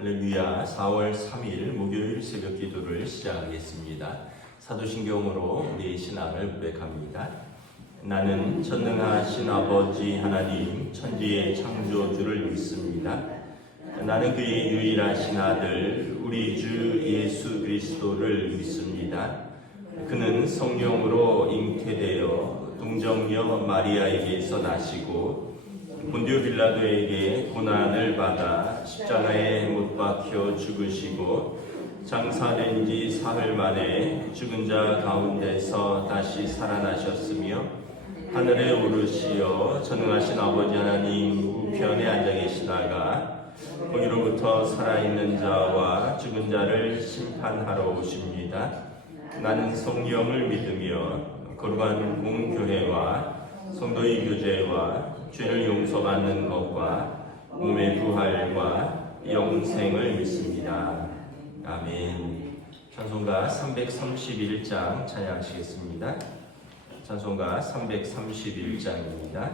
할렐루야. 4월 3일 목요일 새벽 기도를 시작하겠습니다. 사도신경으로 우리의 신앙을 고백합니다. 나는 전능하신 아버지 하나님 천지의 창조주를 믿습니다. 나는 그의 유일하신 아들 우리 주 예수 그리스도를 믿습니다. 그는 성령으로 잉태되어 동정녀 마리아에게서 나시고 본디오 빌라도에게 고난을 받아 십자가에 못 박혀 죽으시고 장사된 지 사흘 만에 죽은 자 가운데서 다시 살아나셨으며 하늘에 오르시어 전능하신 아버지 하나님 우편에 앉아 계시다가 거기로부터 살아있는 자와 죽은 자를 심판하러 오십니다. 나는 성령을 믿으며 거룩한 공교회와 성도의 교제와 죄를 용서받는 것과 몸의 부활과 영생을 믿습니다. 아멘. 찬송가 331장 찬양하시겠습니다. 찬송가 331장입니다.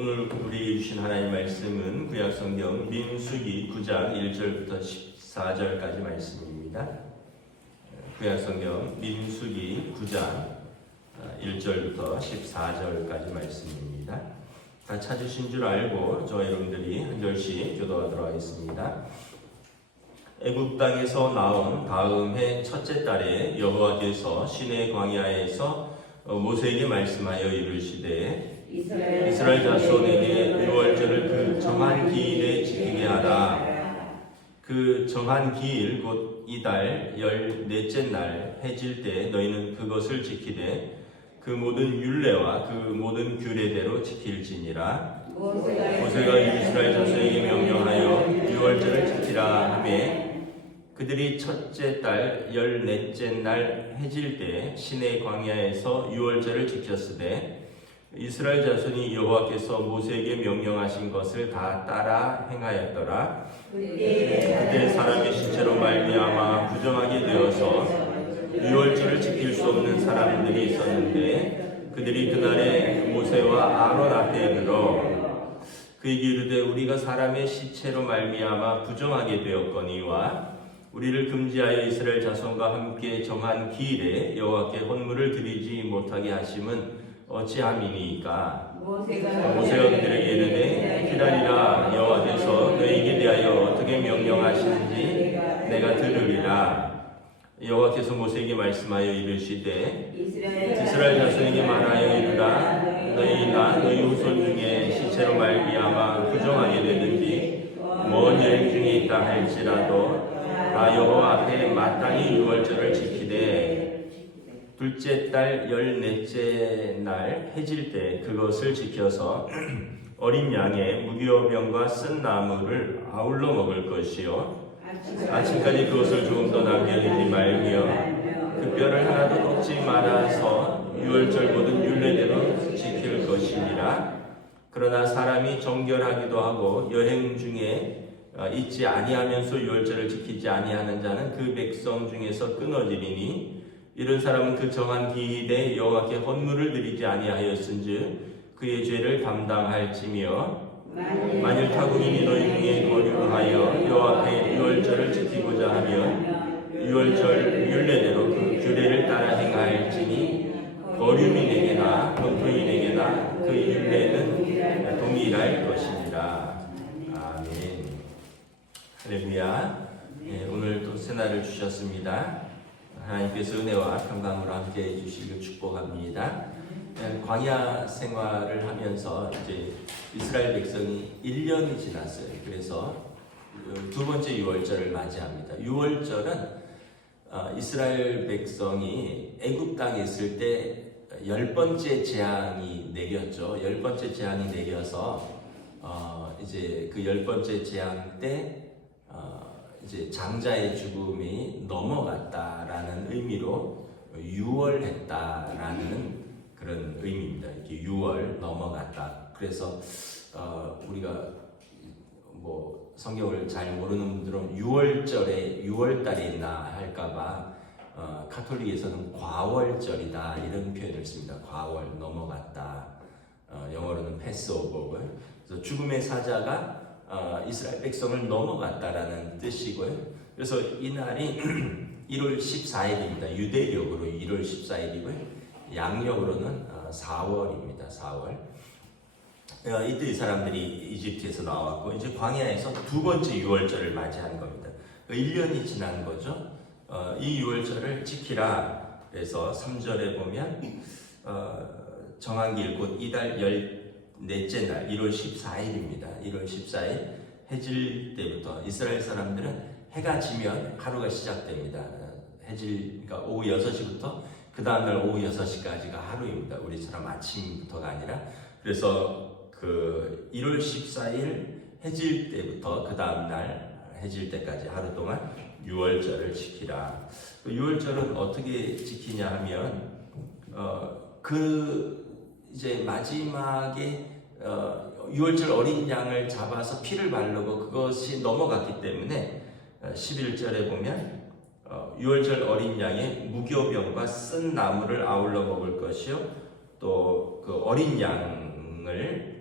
오늘 우리 주신 하나님 말씀은 구약성경 민수기 9장 1절부터 14절까지 말씀입니다. 구약성경 민수기 9장 1절부터 14절까지 말씀입니다. 다 찾으신 줄 알고 저와 여러분들이 한 절씩 교도하도록 하겠습니다. 애굽 땅에서 나온 다음 해 첫째 달에 여호와께서 시내 광야에서 모세에게 말씀하여 이르시되 이스라엘 자손에게 유월절을 그 정한 기일에 지키게 하라. 그 정한 기일 곧 이달 14째 날 해질 때 너희는 그것을 지키되 그 모든 율례와 그 모든 규례대로 지킬지니라. 모세가 이스라엘 자손에게 명령하여 유월절을 지키라 하매 그들이 첫째 달 14째 날 해질 때 시내 광야에서 유월절을 지켰으되 이스라엘 자손이 여호와께서 모세에게 명령하신 것을 다 따라 행하였더라. 그때 사람의 시체로 말미암아 부정하게 되어서 유월절을 지킬 수 없는 사람들이 있었는데 그들이 그날에 모세와 아론 앞에 들어 그에게 이르되 우리가 사람의 시체로 말미암아 부정하게 되었거니와 우리를 금지하여 이스라엘 자손과 함께 정한 기일에 여호와께 헌물을 드리지 못하게 하심은 어찌함이니까. 모세가 그들에게 이르되 기다리라. 여호와께서 너희에게 대하여 어떻게 명령하시는지 내가 들으리라. 여호와께서 모세에게 말씀하여 이르시되 이스라엘 자손에게 말하여 이르라. 너희나 너희 후손 중에 시체로 말미암아 부정하게 되든지 먼 여행 중에 있다 할지라도 다 여호와 앞에 마땅히 유월절을 지키되 둘째 달 14째 날 해질 때 그것을 지켜서 어린 양의 무교병과 쓴 나무를 아울러 먹을 것이요 아침까지 그것을 조금 더 남겨두지 말며 그 뼈를 하나도 꺾지 말아서 유월절 모든 율례대로 지킬 것이니라. 그러나 사람이 정결하기도 하고 여행 중에 있지 아니하면서 유월절을 지키지 아니하는 자는 그 백성 중에서 끊어지리니 이런 사람은 그 정한 기일에 여호와께 헌물을 드리지 아니하였은즉 그의 죄를 담당할지며 만일 타국인이 너희 중에 거류하여 여호와 앞에 유월절을 지키고자 하면 유월절 율례대로 그 규례를 따라 행할지니 거류민에게나 본토인에게나 그 율례는 동일할 것이니라. 아멘. 할렐루야. 오늘 또 새날을 주셨습니다. 하나님께서 은혜와 평강으로 함께 해주시길 축복합니다. 광야 생활을 하면서 이제 이스라엘 백성이 1년이 지났어요. 그래서 두 번째 유월절을 맞이합니다. 유월절은 이스라엘 백성이 애굽 땅에 있을 때 10번째 재앙이 내렸죠. 10번째 재앙이 내려서 이제 그 10번째 재앙 때 이제 장자의 죽음이 넘어갔다라는 의미로 유월했다라는 그런 의미입니다. 이렇게 유월 넘어갔다. 그래서 우리가 뭐 성경을 잘 모르는 분들은 유월절에 유월달에 있나 할까봐 카톨릭에서는 과월절이다 이런 표현을 씁니다. 과월 넘어갔다. 영어로는 패스오버. 그래서 죽음의 사자가 이스라엘 백성을 넘어갔다라는 뜻이고요. 그래서 이날이 1월 14일입니다. 유대력으로 1월 14일이고요. 양력으로는 4월입니다. 4월. 이때 이 사람들이 이집트에서 나왔고 이제 광야에서 두 번째 유월절을 맞이한 겁니다. 1년이 지난 거죠. 이 유월절을 지키라. 그래서 3절에 보면 정한 기일 곧 이달 14째 날 1월 14일입니다. 1월 14일 해질 때부터 이스라엘 사람들은 해가 지면 하루가 시작됩니다. 그러니까 오후 6시부터 그 다음날 오후 6시까지가 하루입니다. 우리처럼 아침부터가 아니라. 그래서 그 1월 14일 해질 때부터 그 다음날 해질 때까지 하루 동안 유월절을 지키라. 그 유월절은 어떻게 지키냐 하면 이제 마지막에 유월절 어린 양을 잡아서 피를 바르고 그것이 넘어갔기 때문에 11절에 보면 유월절 어린 양의 무교병과 쓴 나무를 아울러 먹을 것이요 또 그 어린 양을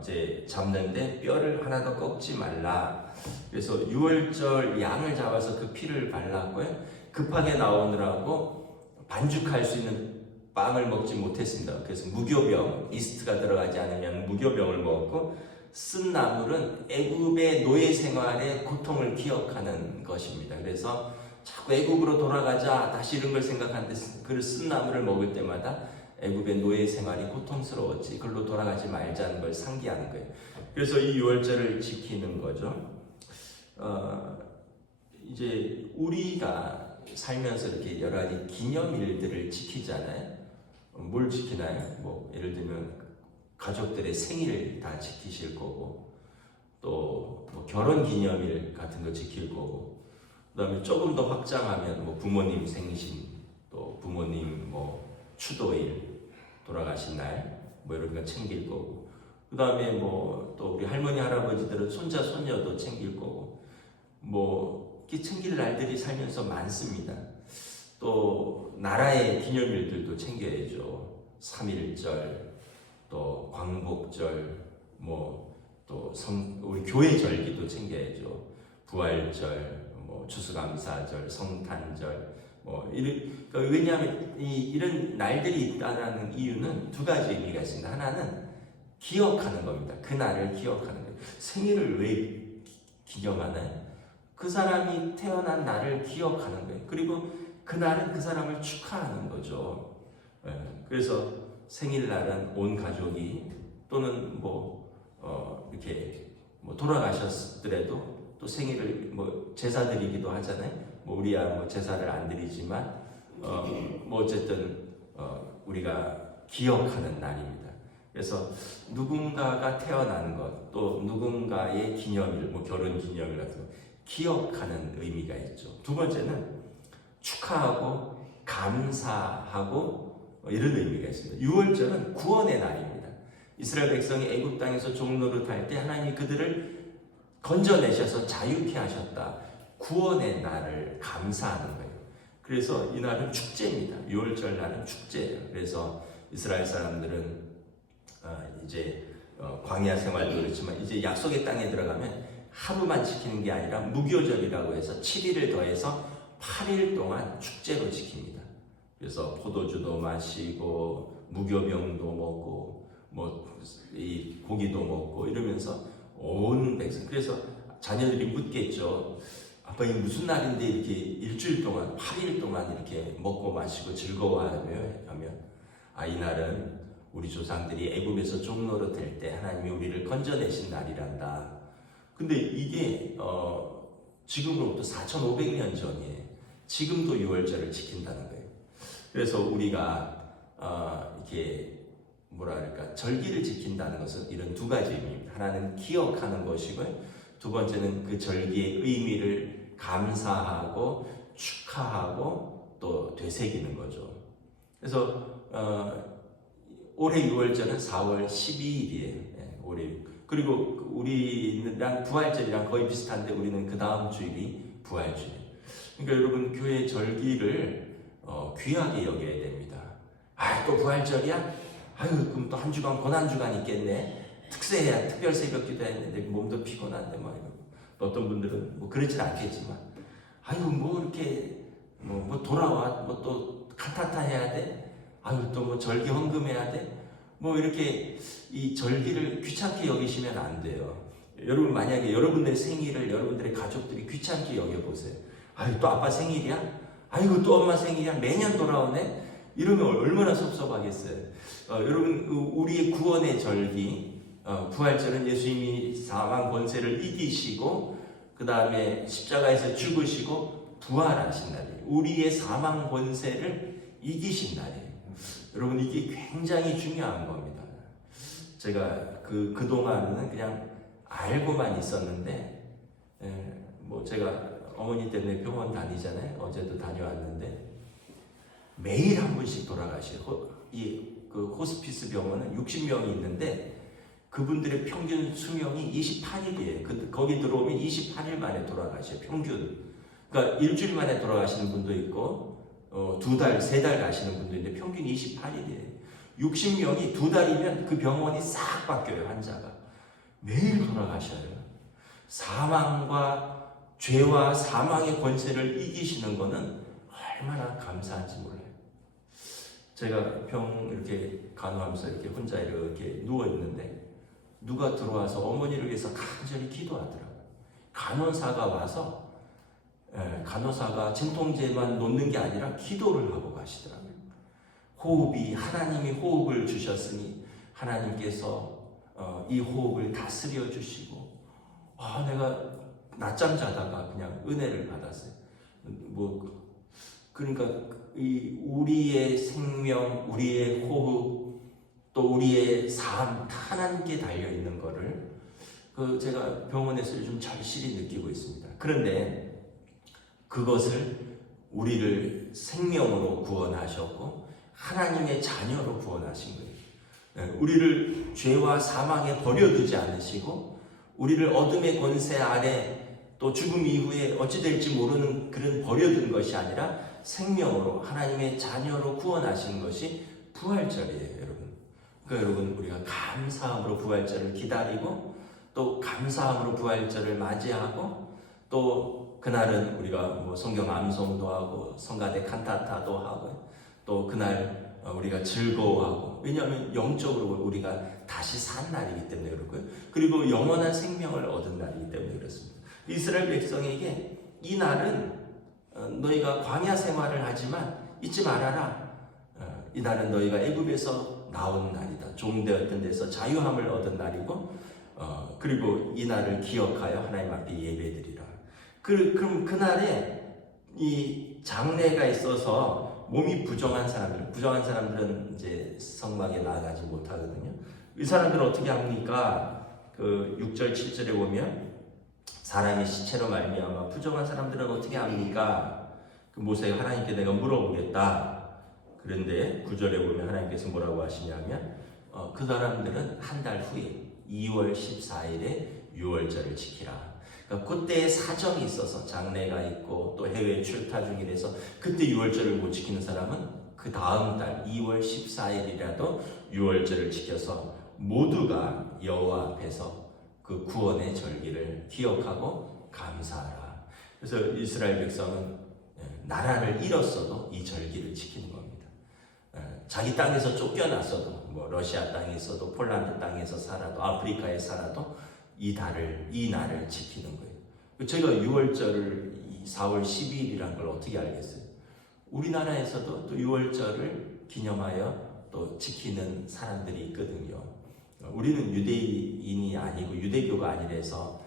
이제 잡는데 뼈를 하나도 꺾지 말라. 그래서 유월절 양을 잡아서 그 피를 발랐고요. 급하게 나오느라고 반죽할 수 있는 빵을 먹지 못했습니다. 그래서 무교병, 이스트가 들어가지 않으면 무교병을 먹었고 쓴 나물은 애굽의 노예 생활의 고통을 기억하는 것입니다. 그래서 자꾸 애굽으로 돌아가자 다시 이런 걸 생각하는데 그 쓴 나물을 먹을 때마다 애굽의 노예 생활이 고통스러웠지 그걸로 돌아가지 말자는 걸 상기하는 거예요. 그래서 이 유월절을 지키는 거죠. 이제 우리가 살면서 이렇게 여러 가지 기념일들을 지키잖아요. 뭘 지키나요? 뭐 예를 들면 가족들의 생일을 다 지키실 거고, 또 뭐 결혼 기념일 같은 거 지킬 거고, 그다음에 조금 더 확장하면 뭐 부모님 생신, 또 부모님 뭐 추도일, 돌아가신 날 뭐 이런 거 챙길 거고, 그다음에 뭐 또 우리 할머니 할아버지들은 손자 손녀도 챙길 거고, 뭐 이렇게 챙길 날들이 살면서 많습니다. 또 나라의 기념일들도 챙겨야죠. 3.1절, 또 광복절, 뭐 또 우리 교회 절기도 챙겨야죠. 부활절, 뭐 추수감사절, 성탄절, 뭐 그러니까 왜냐하면 이런 날들이 있다는 이유는 두 가지 의미가 있습니다. 하나는 기억하는 겁니다. 그 날을 기억하는 거예요. 생일을 왜 기념하나요? 그 사람이 태어난 날을 기억하는 거예요. 그리고 그 날은 그 사람을 축하하는 거죠. 그래서 생일날은 온 가족이, 또는 이렇게 돌아가셨더라도 또 생일을 제사 드리기도 하잖아요. 우리야 제사를 안 드리지만 어쨌든 우리가 기억하는 날입니다. 그래서 누군가가 태어난 것, 또 누군가의 기념일, 결혼 기념일 같은 거 기억하는 의미가 있죠. 두 번째는 축하하고 감사하고 이런 의미가 있습니다. 유월절은 구원의 날입니다. 이스라엘 백성이 애굽 땅에서 종노릇할 때 하나님이 그들을 건져내셔서 자유케 하셨다. 구원의 날을 감사하는 거예요. 그래서 이 날은 축제입니다. 유월절 날은 축제예요. 그래서 이스라엘 사람들은 이제 광야 생활도 그렇지만 이제 약속의 땅에 들어가면 하루만 지키는 게 아니라 무교절이라고 해서 7일을 더해서 8일 동안 축제로 지킵니다. 그래서 포도주도 마시고 무교병도 먹고 이 고기도 먹고 이러면서 온 백성, 그래서 자녀들이 묻겠죠. 아빠 이 무슨 날인데 이렇게 일주일 동안 8일 동안 이렇게 먹고 마시고 즐거워하며 하면, 이 날은 우리 조상들이 애굽에서 종노릇할 때 하나님이 우리를 건져내신 날이란다. 근데 이게 지금으로부터 4,500년 전이에요. 지금도 유월절을 지킨다는 거예요. 그래서 우리가 이렇게 절기를 지킨다는 것은 이런 두 가지 의미입니다. 하나는 기억하는 것이고요. 두 번째는 그 절기의 의미를 감사하고 축하하고 또 되새기는 거죠. 그래서 올해 유월절은 4월 12일이에요. 올해. 그리고 우리랑 부활절이랑 거의 비슷한데 우리는 그 다음 주일이 부활주일. 그러니까 여러분 교회 절기를 귀하게 여겨야 됩니다. 또 부활절이야? 그럼 또 한 주간 고난 주간 있겠네. 특세야 특별 새벽 기도했는데 몸도 피곤한데 어떤 분들은 그러진 않겠지만 이렇게 돌아와 또 카타타 해야 돼. 또 절기 헌금해야 돼. 이렇게 이 절기를 귀찮게 여기시면 안 돼요. 여러분 만약에 여러분들의 생일을 여러분들의 가족들이 귀찮게 여겨보세요. 또 아빠 생일이야? 또 엄마 생일이야? 매년 돌아오네? 이러면 얼마나 섭섭하겠어요. 여러분 우리의 구원의 절기, 부활절은 예수님이 사망 권세를 이기시고 그 다음에 십자가에서 죽으시고 부활하신 날이에요. 우리의 사망 권세를 이기신 날이에요. 여러분 이게 굉장히 중요한 겁니다. 제가 그동안은 그냥 알고만 있었는데, 제가 어머니 때문에 병원 다니잖아요. 어제도 다녀왔는데 매일 한 분씩 돌아가셔요. 그 호스피스 병원은 60명이 있는데 그분들의 평균 수명이 28일이에요. 거기 들어오면 28일 만에 돌아가셔요. 평균. 그러니까 일주일 만에 돌아가시는 분도 있고 2달, 3달 가시는 분도 있는데 평균 28일이에요. 60명이 2달이면 그 병원이 싹 바뀌어요. 환자가. 매일 돌아가셔요. 사망과 죄와 사망의 권세를 이기시는 거는 얼마나 감사한지 몰라요. 제가 이렇게 간호하면서 이렇게 혼자 이렇게 누워있는데 누가 들어와서 어머니를 위해서 간절히 기도하더라고요. 간호사가 와서 간호사가 진통제만 놓는 게 아니라 기도를 하고 가시더라고요. 하나님이 호흡을 주셨으니 하나님께서 이 호흡을 다스려 주시고, 내가 낮잠 자다가 그냥 은혜를 받았어요. 그러니까 우리의 생명, 우리의 호흡, 또 우리의 삶 다 하나님께 달려 있는 거를 제가 병원에서 요즘 절실히 느끼고 있습니다. 그런데 그것을 우리를 생명으로 구원하셨고 하나님의 자녀로 구원하신 거예요. 우리를 죄와 사망에 버려두지 않으시고 우리를 어둠의 권세 아래 또 죽음 이후에 어찌 될지 모르는 그런 버려둔 것이 아니라 생명으로 하나님의 자녀로 구원하신 것이 부활절이에요, 여러분. 그러니까 여러분, 우리가 감사함으로 부활절을 기다리고 또 감사함으로 부활절을 맞이하고 또 그날은 우리가 성경 암송도 하고 성가대 칸타타도 하고 또 그날 우리가 즐거워하고, 왜냐하면 영적으로 우리가 다시 산 날이기 때문에 그렇고요. 그리고 영원한 생명을 얻은 날이기 때문에 그렇습니다. 이스라엘 백성에게 이 날은 너희가 광야 생활을 하지만 잊지 말아라. 이 날은 너희가 애굽에서 나온 날이다. 종되었던 데서 자유함을 얻은 날이고 그리고 이 날을 기억하여 하나님 앞에 예배드리라. 그럼 그날에 이 장례가 있어서 몸이 부정한 사람들은 이제 성막에 나아가지 못하거든요. 이 사람들은 어떻게 합니까? 6절 7절에 보면 사람이 시체로 말미암아 부정한 사람들은 어떻게 합니까? 모세가 하나님께 내가 물어보겠다. 그런데 9절에 보면 하나님께서 뭐라고 하시냐면 그 사람들은 한 달 후에 2월 14일에 유월절을 지키라. 그러니까 그때의 사정이 있어서 장례가 있고 또 해외 출타 중이라서 그때 유월절을 못 지키는 사람은 그 다음 달 2월 14일이라도 유월절을 지켜서 모두가 여호와 앞에서 그 구원의 절기를 기억하고 감사하라. 그래서 이스라엘 백성은 나라를 잃었어도 이 절기를 지키는 겁니다. 자기 땅에서 쫓겨났어도 러시아 땅에 있어도 폴란드 땅에서 살아도 아프리카에 살아도 이 날을 지키는 거예요. 제가 6월절을 4월 12일이라는 걸 어떻게 알겠어요? 우리나라에서도 또 6월절을 기념하여 또 지키는 사람들이 있거든요. 우리는 유대인이 아니고 유대교가 아니라서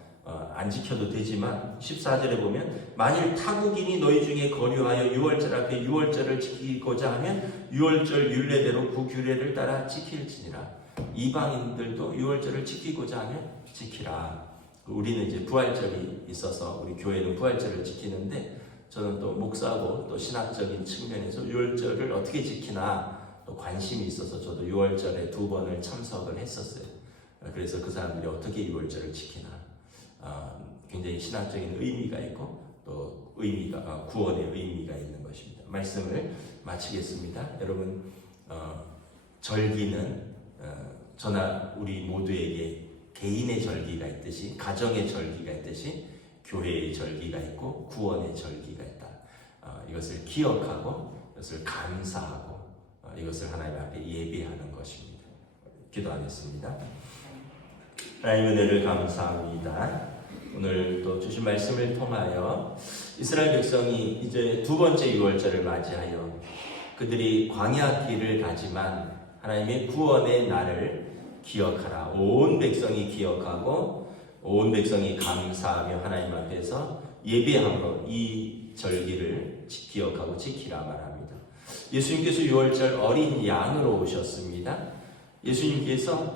안 지켜도 되지만 14절에 보면 만일 타국인이 너희 중에 거류하여 6월절 앞에 6월절을 지키고자 하면 6월절 율례대로 그 규례를 따라 지킬지니라. 이방인들도 6월절을 지키고자 하면 지키라. 우리는 이제 부활절이 있어서 우리 교회는 부활절을 지키는데 저는 또 목사고 또 신학적인 측면에서 6월절을 어떻게 지키나 또 관심이 있어서 저도 6월절에 2번을 참석을 했었어요. 그래서 그 사람들이 어떻게 6월절을 지키나 굉장히 신학적인 의미가 있고 또 구원의 의미가 있는 것입니다. 말씀을 마치겠습니다. 여러분, 절기는 저나 우리 모두에게 개인의 절기가 있듯이 가정의 절기가 있듯이 교회의 절기가 있고 구원의 절기가 있다. 이것을 기억하고 이것을 감사하고 이것을 하나님 앞에 예배하는 것입니다. 기도하겠습니다. 하나님 은혜를 감사합니다. 오늘 또 주신 말씀을 통하여 이스라엘 백성이 이제 두 번째 유월절을 맞이하여 그들이 광야 길을 가지만 하나님의 구원의 날을 기억하라. 온 백성이 기억하고 온 백성이 감사하며 하나님 앞에서 예배함으로 이 절기를 기억하고 지키라 말합니다. 예수님께서 유월절 어린 양으로 오셨습니다. 예수님께서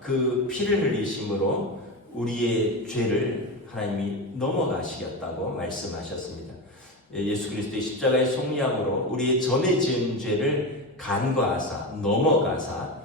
그 피를 흘리심으로 우리의 죄를 하나님이 넘어가시겠다고 말씀하셨습니다. 예수 그리스도의 십자가의 속량으로 우리의 전에 지은 죄를 간과하사 넘어가사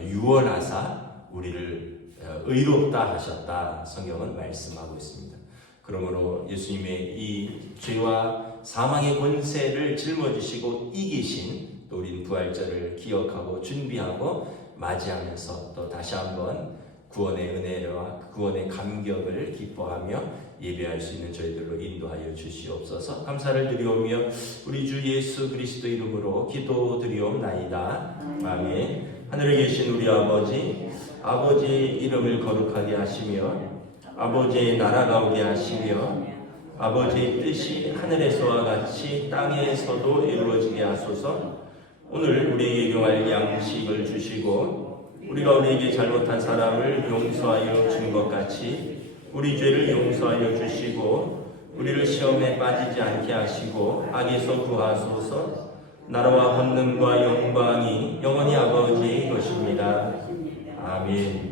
유월하사 우리를 의롭다 하셨다 성경은 말씀하고 있습니다. 그러므로 예수님의 이 죄와 사망의 권세를 짊어지시고 이기신 또 우리는 부활절을 기억하고 준비하고 맞이하면서 또 다시 한번 구원의 은혜와 구원의 감격을 기뻐하며 예배할 수 있는 저희들로 인도하여 주시옵소서. 감사를 드리오며 우리 주 예수 그리스도 이름으로 기도드리옵나이다. 아멘. 하늘에 계신 우리 아버지의 이름을 거룩하게 하시며 아버지의 나라가 오게 하시며 아버지의 뜻이 하늘에서와 같이 땅에서도 이루어지게 하소서. 오늘 우리에게 일용할 양식을 주시고 우리가 우리에게 잘못한 사람을 용서하여 준 것 같이 우리 죄를 용서하여 주시고 우리를 시험에 빠지지 않게 하시고 악에서 구하소서. 나라와 권능과 영광이 영원히 아버지의 것입니다. 아멘.